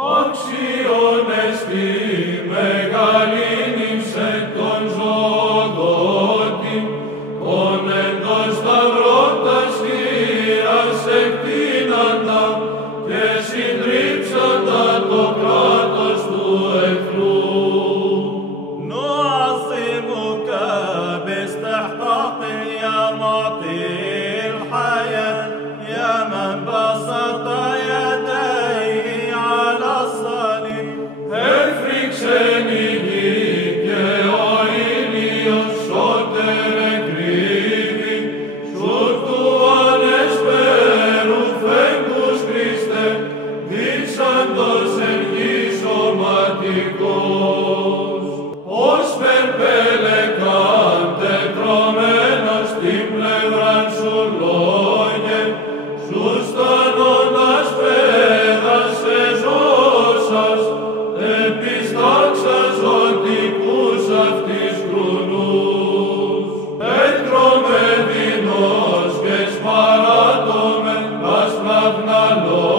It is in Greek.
Άξιον εστι μεγαλύνησε τον ζωοδότη, τον εν το σταυρό τας χείρας εκτείναντα και συντρίψαντα το κράτος του εχθρού. نعظمك باستحقاق يا معطي الحياة يا من بسط يديه على الصليب. Έφρυξεν η γη και ο ήλιος σώτερ εκρύβει, σου του ανεσπέρου φέγγους Χριστέ, δείξαντος εν γη σωματικός. Ως περπέλεκαν τετρωμένος την πλευράν σου λόγε, σου στανώνας πέδασε ζώσας, επιστάξας ζωτικούς αυτοίς κρουνούς. Έτρωμε δεινός και σπαράτωμε άσπρα λόγια,